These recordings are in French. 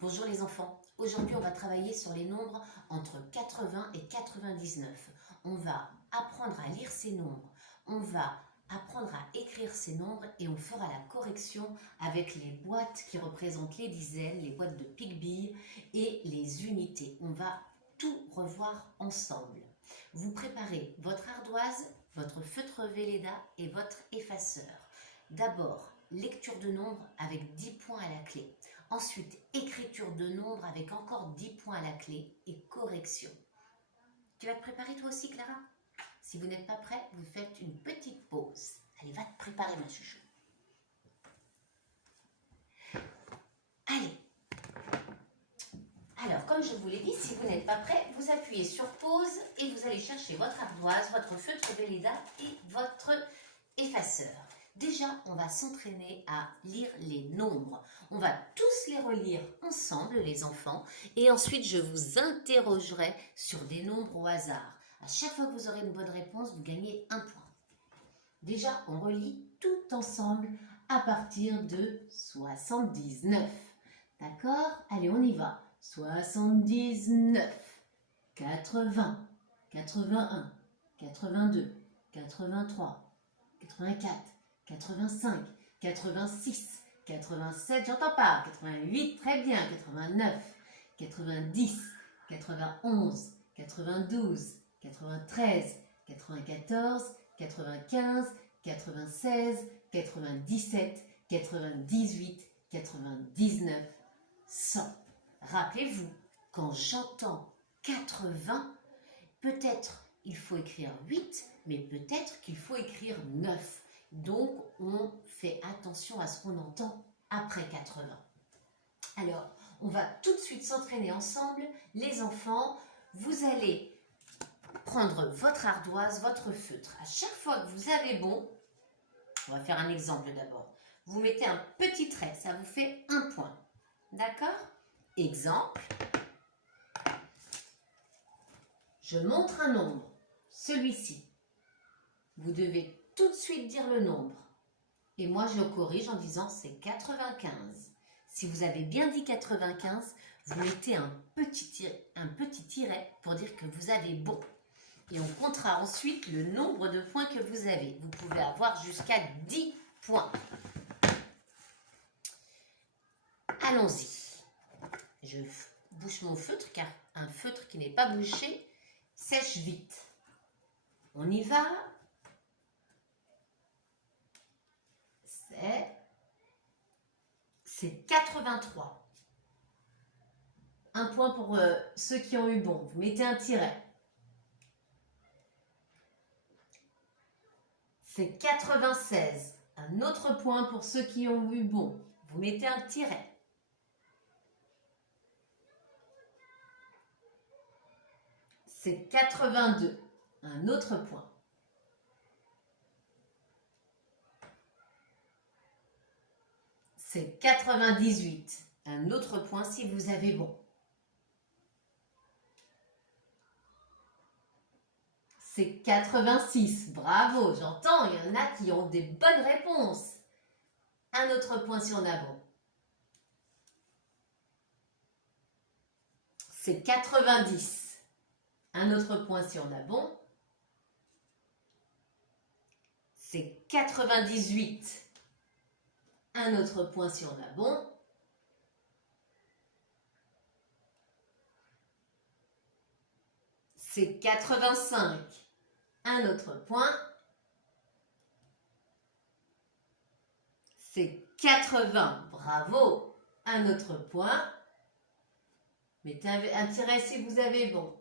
Bonjour les enfants, aujourd'hui on va travailler sur les nombres entre 80 et 99. On va apprendre à lire ces nombres, on va apprendre à écrire ces nombres et on fera la correction avec les boîtes qui représentent les dizaines, les boîtes de pique-billes et les unités. On va tout revoir ensemble. Vous préparez votre ardoise, votre feutre Velleda et votre effaceur. D'abord, lecture de nombres avec 10 points à la clé. Ensuite, écriture de nombres avec encore 10 points à la clé et correction. Tu vas te préparer toi aussi, Clara? Si vous n'êtes pas prêt, vous faites une petite pause. Allez, va te préparer, ma chouchou. Allez. Alors, comme je vous l'ai dit, si vous n'êtes pas prêt, vous appuyez sur pause et vous allez chercher votre ardoise, votre feutre Velleda et votre effaceur. Déjà, on va s'entraîner à lire les nombres. On va tous les relire ensemble, les enfants, et ensuite je vous interrogerai sur des nombres au hasard. À chaque fois que vous aurez une bonne réponse, vous gagnez un point. Déjà, on relit tout ensemble à partir de 79. D'accord? Allez, on y va. 79, 80, 81, 82, 83, 84, 85, 86, 87, j'entends pas, 88, très bien, 89, 90, 91, 92, 93, 94, 95, 96, 97, 98, 99, 100. Rappelez-vous, quand j'entends 80, peut-être il faut écrire 8, mais peut-être qu'il faut écrire 9. Donc, on fait attention à ce qu'on entend après 80. Alors, on va tout de suite s'entraîner ensemble. Les enfants, vous allez prendre votre ardoise, votre feutre. À chaque fois que vous avez bon, on va faire un exemple d'abord. Vous mettez un petit trait, ça vous fait un point. D'accord? Exemple. Je montre un nombre, celui-ci. Vous devez tout de suite dire le nombre. Et moi, je corrige en disant c'est 95. Si vous avez bien dit 95, vous mettez un petit tiret pour dire que vous avez bon. Et on comptera ensuite le nombre de points que vous avez. Vous pouvez avoir jusqu'à 10 points. Allons-y. Je bouche mon feutre car un feutre qui n'est pas bouché sèche vite. On y va. C'est 83. Un point pour ceux qui ont eu bon. Vous mettez un tiret. C'est 96. Un autre point pour ceux qui ont eu bon. Vous mettez un tiret. C'est 82. Un autre point. C'est 98. Un autre point si vous avez bon. C'est 86. Bravo, j'entends, il y en a qui ont des bonnes réponses. Un autre point si on a bon. C'est 90. Un autre point si on a bon. C'est 98. Un autre point si on a bon. C'est 85. Un autre point. C'est 80. Bravo. Un autre point. Mettez un tiret si vous avez bon.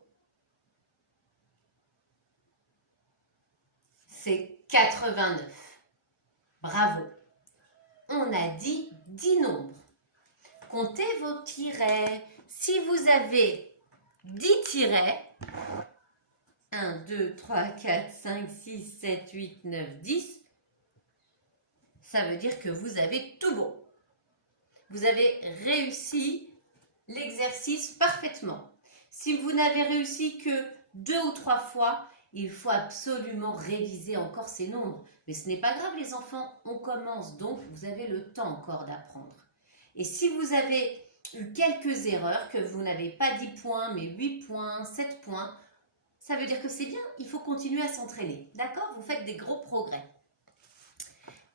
C'est 89. Bravo. On a dit 10 nombres. Comptez vos tirets. Si vous avez 10 tirets, 1, 2, 3, 4, 5, 6, 7, 8, 9, 10, ça veut dire que vous avez tout bon. Vous avez réussi l'exercice parfaitement. Si vous n'avez réussi que 2 ou 3 fois, il faut absolument réviser encore ces nombres. Mais ce n'est pas grave les enfants, on commence donc, vous avez le temps encore d'apprendre. Et si vous avez eu quelques erreurs, que vous n'avez pas 10 points, mais 8 points, 7 points, ça veut dire que c'est bien, il faut continuer à s'entraîner. D'accord? Vous faites des gros progrès.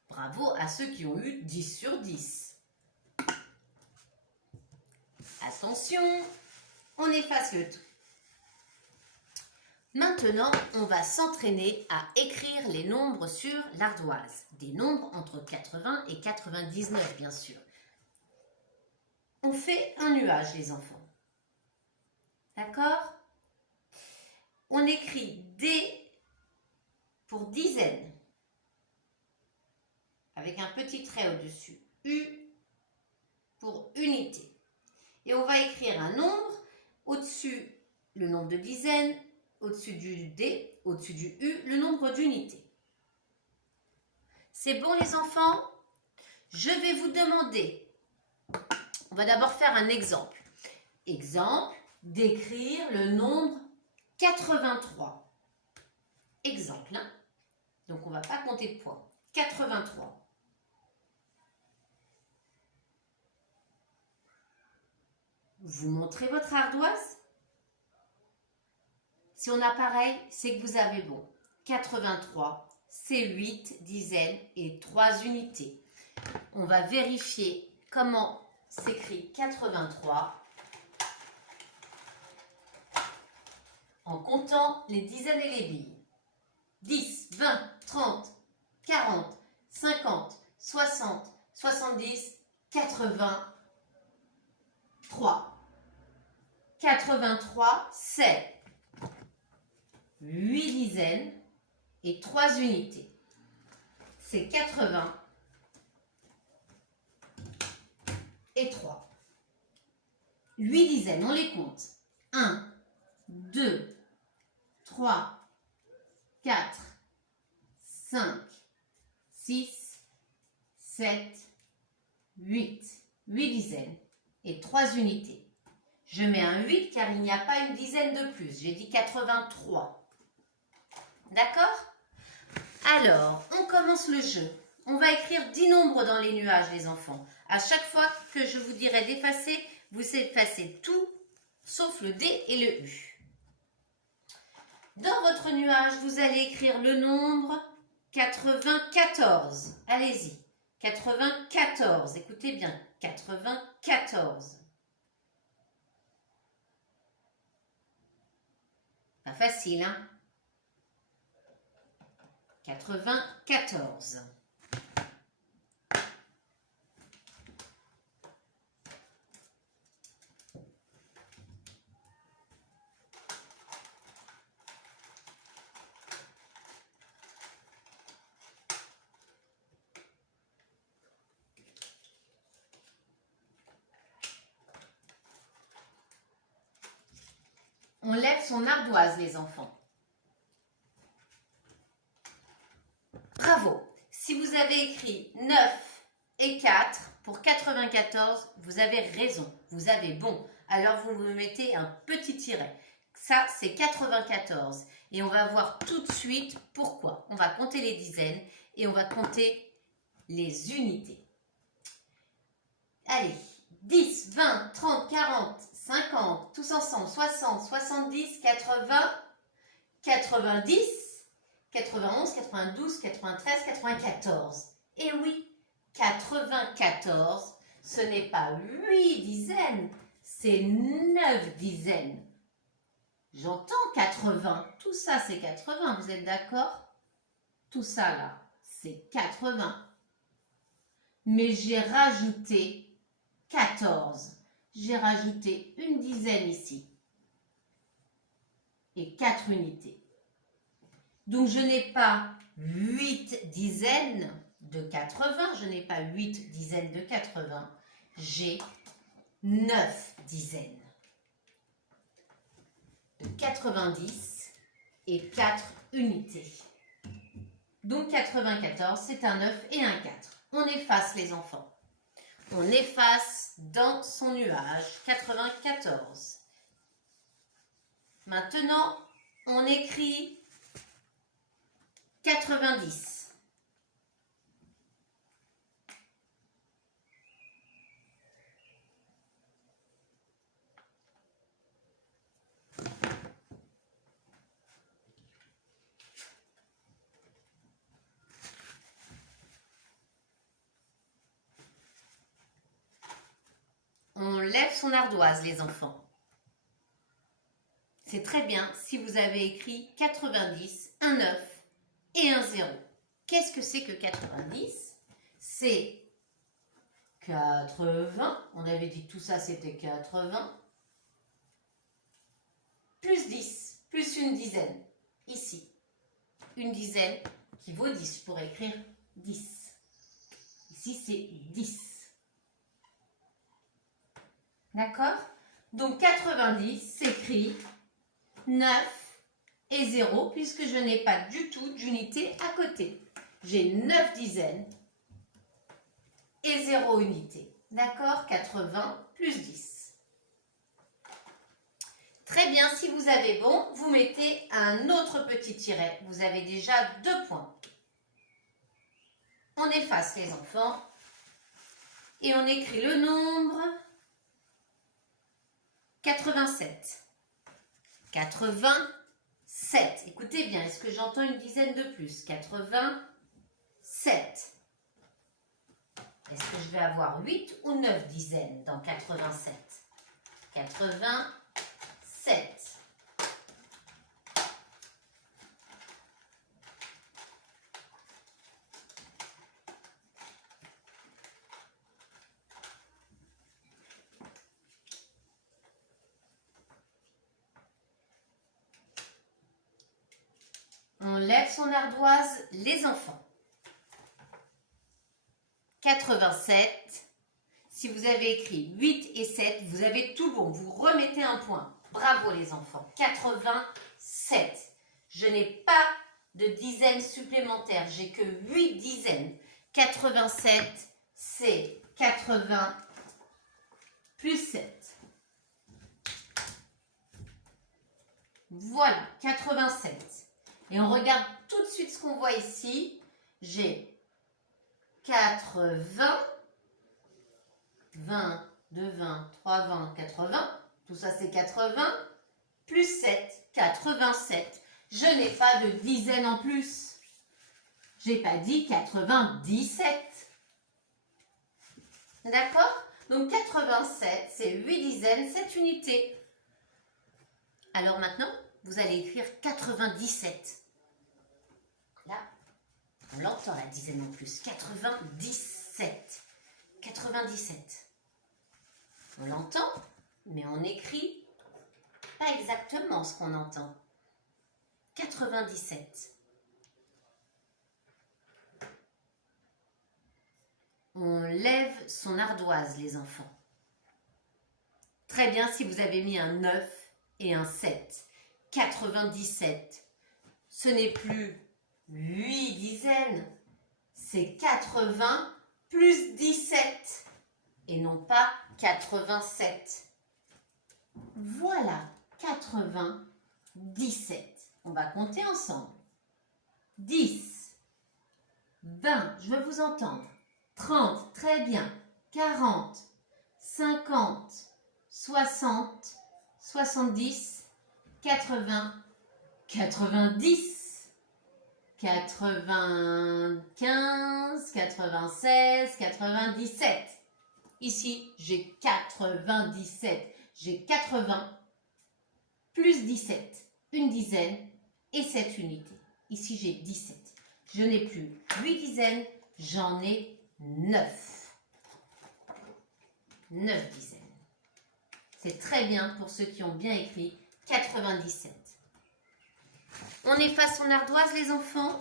Bravo à ceux qui ont eu 10 sur 10. Attention, on efface le tout. Maintenant, on va s'entraîner à écrire les nombres sur l'ardoise. Des nombres entre 80 et 99, bien sûr. On fait un nuage, les enfants. D'accord? On écrit D pour dizaines, avec un petit trait au-dessus. U pour unité. Et on va écrire un nombre, au-dessus le nombre de dizaines, au-dessus du D, au-dessus du U, le nombre d'unités. C'est bon les enfants? Je vais vous demander, on va d'abord faire un exemple. Exemple, d'écrire le nombre 83. Exemple, hein? Donc on ne va pas compter de points. 83. Vous montrez votre ardoise. Si on a pareil, c'est que vous avez bon. 83, c'est 8 dizaines et 3 unités. On va vérifier comment s'écrit 83 en comptant les dizaines et les billes. 10, 20, 30, 40, 50, 60, 70, 83. 83, c'est 8 dizaines et 3 unités. C'est 80 et 3. 8 dizaines, on les compte. 1, 2, 3, 4, 5, 6, 7, 8. 8 dizaines et 3 unités. Je mets un 8 car il n'y a pas une dizaine de plus. J'ai dit 83. D'accord? Alors, on commence le jeu. On va écrire 10 nombres dans les nuages, les enfants. À chaque fois que je vous dirai d'effacer, vous effacez tout, sauf le D et le U. Dans votre nuage, vous allez écrire le nombre 94. Allez-y. 94. Écoutez bien. 94. Pas facile, hein? 94. On lève son ardoise, les enfants. Bravo! Si vous avez écrit 9 et 4 pour 94, vous avez raison, vous avez bon. Alors vous me mettez un petit tiret. Ça, c'est 94. Et on va voir tout de suite pourquoi. On va compter les dizaines et on va compter les unités. Allez, 10, 20, 30, 40, 50, tous ensemble, 60, 70, 80, 90, 91, 92, 93, 94. Et oui, 94, ce n'est pas 8 dizaines, c'est 9 dizaines. J'entends 80, tout ça c'est 80, vous êtes d'accord? Tout ça là, c'est 80. Mais j'ai rajouté 14. J'ai rajouté une dizaine ici. Et 4 unités. Donc je n'ai pas 8 dizaines de 80, je n'ai pas 8 dizaines de 80, j'ai 9 dizaines de 90 et 4 unités. Donc 94, c'est un 9 et un 4. On efface les enfants. On efface dans son nuage 94. Maintenant, on écrit 90. lève son ardoise, les enfants. C'est très bien si vous avez écrit 90, un 9 et un 0. Qu'est-ce que c'est que 90? C'est 80. On avait dit tout ça, c'était 80. Plus 10, plus une dizaine. Ici, une dizaine qui vaut 10. Je pourrais écrire 10. Ici, c'est 10. D'accord? Donc 90 s'écrit 9 et 0 puisque je n'ai pas du tout d'unité à côté. J'ai 9 dizaines et 0 unité. D'accord? 80 plus 10. Très bien, si vous avez bon, vous mettez un autre petit tiret. Vous avez déjà 2 points. On efface les enfants et on écrit le nombre 87. 87. Écoutez bien, est-ce que j'entends une dizaine de plus? 87. Est-ce que je vais avoir 8 ou 9 dizaines dans 87? 87. On lève son ardoise, les enfants. 87. Si vous avez écrit 8 et 7, vous avez tout bon. Vous remettez un point. Bravo les enfants. 87. Je n'ai pas de dizaines supplémentaires. J'ai que 8 dizaines. 87, c'est 80 plus 7. Voilà, 87. Et on regarde tout de suite ce qu'on voit ici. J'ai 80, 20, 2, 20, 3, 20, 80. Tout ça, c'est 80. Plus 7, 87. Je n'ai pas de dizaines en plus. Je n'ai pas dit 97. D'accord? Donc 87, c'est 8 dizaines, 7 unités. Alors maintenant, vous allez écrire 97. Là, on l'entend la dizaine en plus. 97. 97. On l'entend, mais on écrit pas exactement ce qu'on entend. 97. On lève son ardoise, les enfants. Très bien si vous avez mis un 9 et un 7. 97. Ce n'est plus 8 dizaines, c'est 80 plus 17 et non pas 87. Voilà, 97. On va compter ensemble. 10, 20, je veux vous entendre. 30, très bien. 40, 50, 60, 70, 80, 90. 95, 96, 97. Ici, j'ai 97. J'ai 80 plus 17, une dizaine et 7 unités. Ici, j'ai 17. Je n'ai plus 8 dizaines, j'en ai 9. 9 dizaines. C'est très bien pour ceux qui ont bien écrit 97. On efface son ardoise, les enfants.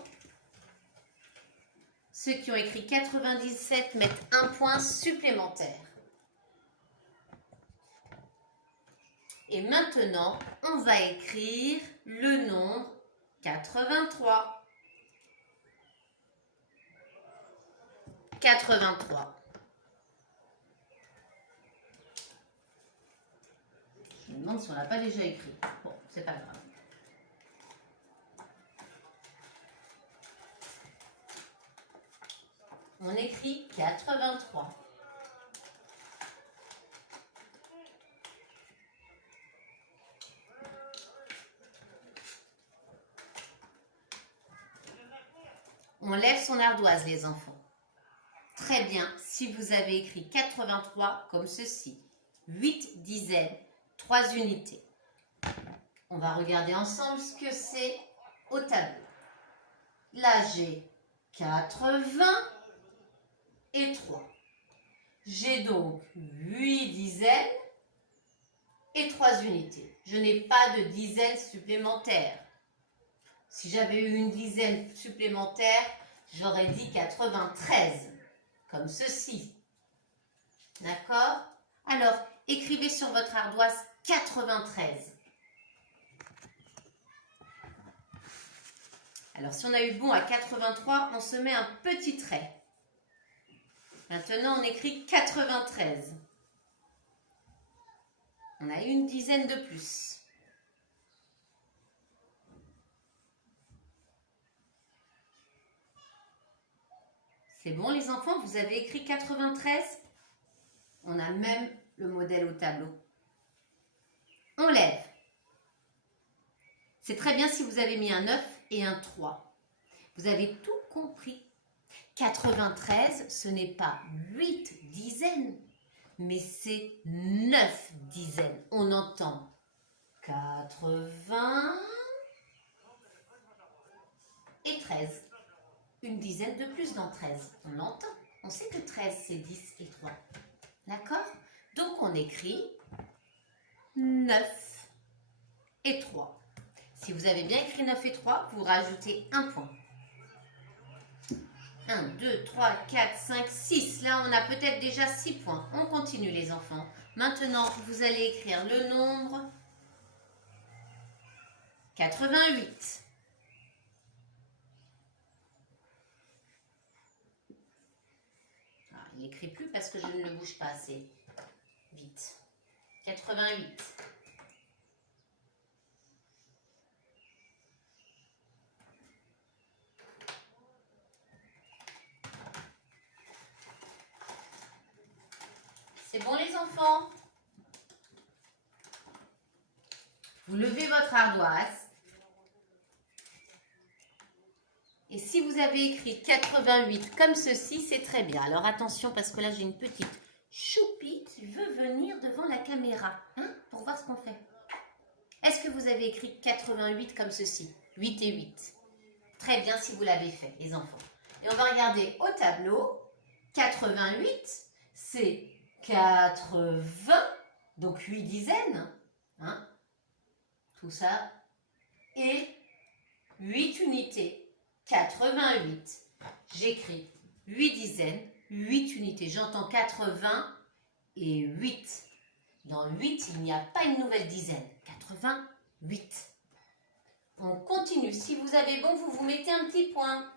Ceux qui ont écrit 97 mettent un point supplémentaire. Et maintenant, on va écrire le nombre 83. 83. Je me demande si on ne l'a pas déjà écrit. Bon, c'est pas grave. On écrit 83. On lève son ardoise, les enfants. Très bien, si vous avez écrit 83 comme ceci. 8 dizaines, 3 unités. On va regarder ensemble ce que c'est au tableau. Là, j'ai 80 et 3. J'ai donc 8 dizaines et 3 unités. Je n'ai pas de dizaines supplémentaires. Si j'avais eu une dizaine supplémentaire, j'aurais dit 93, comme ceci. D'accord? Alors, écrivez sur votre ardoise 93. Alors, si on a eu bon à 83, on se met un petit trait. Maintenant, on écrit 93. On a une dizaine de plus. C'est bon les enfants, vous avez écrit 93? On a même le modèle au tableau. On lève. C'est très bien si vous avez mis un 9 et un 3. Vous avez tout compris. 93, ce n'est pas 8 dizaines, mais c'est 9 dizaines. On entend 80 et 13. Une dizaine de plus dans 13. On l'entend. On sait que 13, c'est 10 et 3. D'accord? Donc, on écrit 9 et 3. Si vous avez bien écrit 9 et 3, vous rajoutez un point. 1, 2, 3, 4, 5, 6. Là, on a peut-être déjà 6 points. On continue, les enfants. Maintenant, vous allez écrire le nombre 88. Ah, il n'écrit plus parce que je ne le bouge pas assez vite. 88. C'est bon les enfants? Vous levez votre ardoise. Et si vous avez écrit 88 comme ceci, c'est très bien. Alors attention parce que là j'ai une petite choupie qui veut venir devant la caméra. Hein, pour voir ce qu'on fait. Est-ce que vous avez écrit 88 comme ceci? 8 et 8. Très bien si vous l'avez fait les enfants. Et on va regarder au tableau. 88, c'est 80, donc 8 dizaines, hein, tout ça, et 8 unités, 88. J'écris 8 dizaines, 8 unités. J'entends 80 et 8. Dans 8, il n'y a pas une nouvelle dizaine. 88. On continue. Si vous avez bon, vous vous mettez un petit point.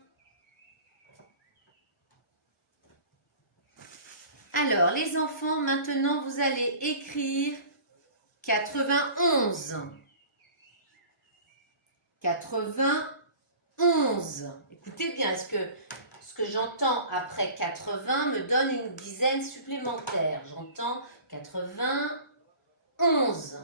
Alors, les enfants, maintenant, vous allez écrire 91. 91. Écoutez bien, est-ce que ce que j'entends après 80 me donne une dizaine supplémentaire? J'entends 91.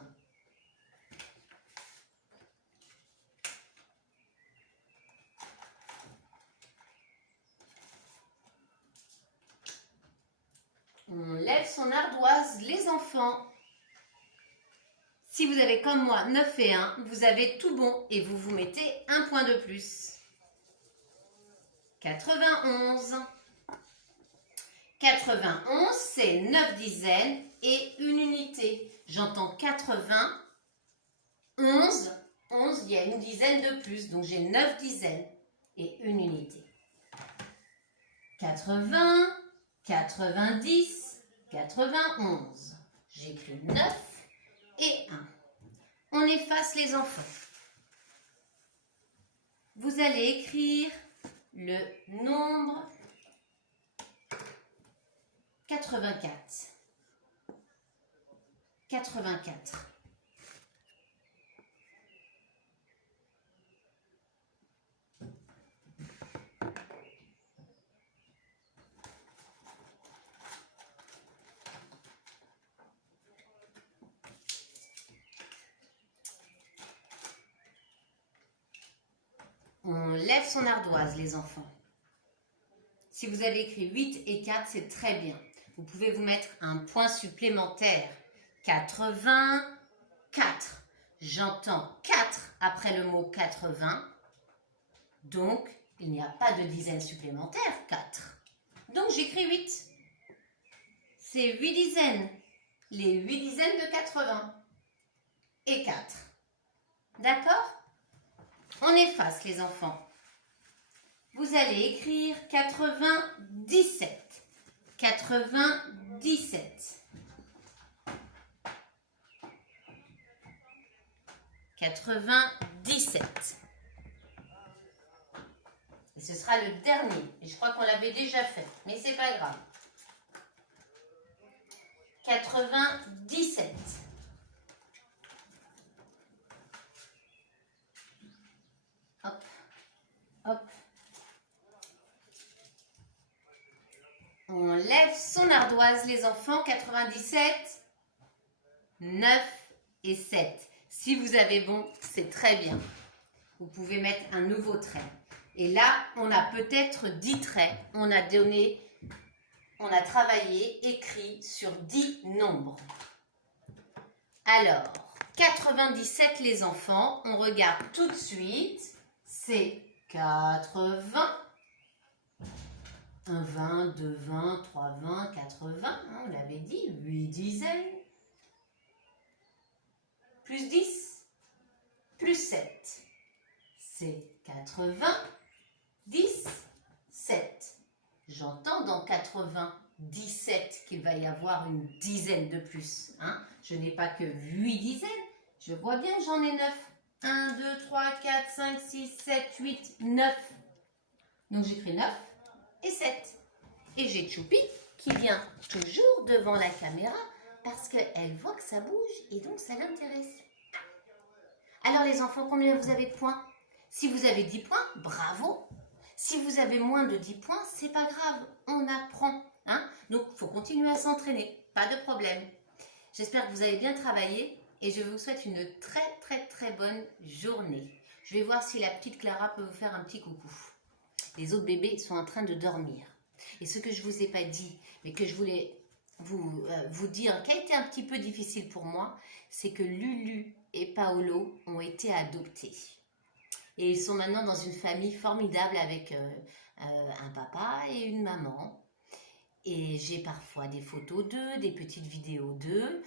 On lève son ardoise, les enfants. Si vous avez comme moi 9 et 1, vous avez tout bon et vous vous mettez un point de plus. 91. 91, c'est 9 dizaines et une unité. J'entends 80, 11, 11, il y a une dizaine de plus, donc j'ai 9 dizaines et une unité. 80, 90, 91. J'écris 9 et 1. On efface les enfants. Vous allez écrire le nombre 84. 84. On lève son ardoise, les enfants. Si vous avez écrit 8 et 4, c'est très bien. Vous pouvez vous mettre un point supplémentaire. 84. J'entends 4 après le mot 80. Donc, il n'y a pas de dizaine supplémentaire, 4. Donc, j'écris 8. C'est 8 dizaines. Les 8 dizaines de 80. Et 4. D'accord? On efface, les enfants. Vous allez écrire 97. 97. 97. Et ce sera le dernier. Et je crois qu'on l'avait déjà fait, mais c'est pas grave. 97. Hop, hop. On lève son ardoise, les enfants. 97, 9 et 7. Si vous avez bon, c'est très bien. Vous pouvez mettre un nouveau trait. Et là, on a peut-être 10 traits. On a travaillé, écrit sur 10 nombres. Alors, 97 les enfants, on regarde tout de suite. C'est 80. 1, 20, 2, 20, 3, 20, 80. Hein, on l'avait dit, 8 dizaines. Plus 10, plus 7. C'est 80, 10, 7. J'entends dans 97 qu'il va y avoir une dizaine de plus. Hein? Je n'ai pas que 8 dizaines. Je vois bien que j'en ai 9. 1, 2, 3, 4, 5, 6, 7, 8, 9. Donc j'écris 9 et 7. Et j'ai Choupi qui vient toujours devant la caméra parce qu'elle voit que ça bouge et donc ça l'intéresse. Alors les enfants, combien vous avez de points? Si vous avez 10 points, bravo. Si vous avez moins de 10 points, c'est pas grave, on apprend. Hein? Donc, il faut continuer à s'entraîner, pas de problème. J'espère que vous avez bien travaillé et je vous souhaite une très bonne journée. Je vais voir si la petite Clara peut vous faire un petit coucou. Les autres bébés sont en train de dormir. Et ce que je ne vous ai pas dit, mais que je voulais vous dire, qui a été un petit peu difficile pour moi, c'est que Lulu et Paolo ont été adoptés. Et ils sont maintenant dans une famille formidable avec un papa et une maman. Et j'ai parfois des photos d'eux, des petites vidéos d'eux.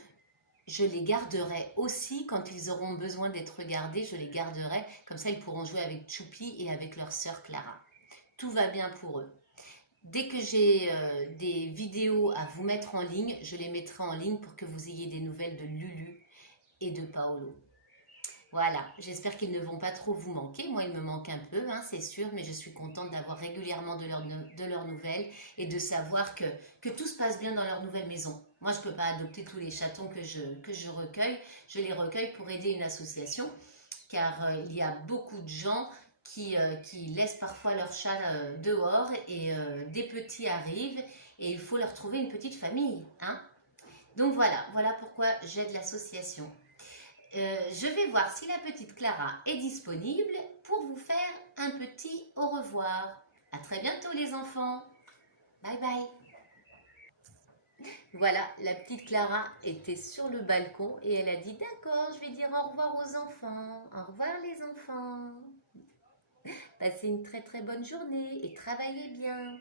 Je les garderai aussi quand ils auront besoin d'être regardés. Je les garderai, comme ça ils pourront jouer avec Choupi et avec leur sœur Clara. Tout va bien pour eux. Dès que j'ai des vidéos à vous mettre en ligne, je les mettrai en ligne pour que vous ayez des nouvelles de Lulu et de Paolo. Voilà, j'espère qu'ils ne vont pas trop vous manquer. Moi, ils me manquent un peu, hein, c'est sûr, mais je suis contente d'avoir régulièrement de leurs nouvelles et de savoir que tout se passe bien dans leur nouvelle maison. Moi, je ne peux pas adopter tous les chatons que je recueille. Je les recueille pour aider une association, car il y a beaucoup de gens qui laissent parfois leurs chats dehors et des petits arrivent et il faut leur trouver une petite famille. Hein. Donc voilà pourquoi j'aide l'association. Je vais voir si la petite Clara est disponible pour vous faire un petit au revoir. À très bientôt les enfants. Bye bye. Voilà, la petite Clara était sur le balcon et elle a dit d'accord, je vais dire au revoir aux enfants. Au revoir les enfants. Passez une très bonne journée et travaillez bien.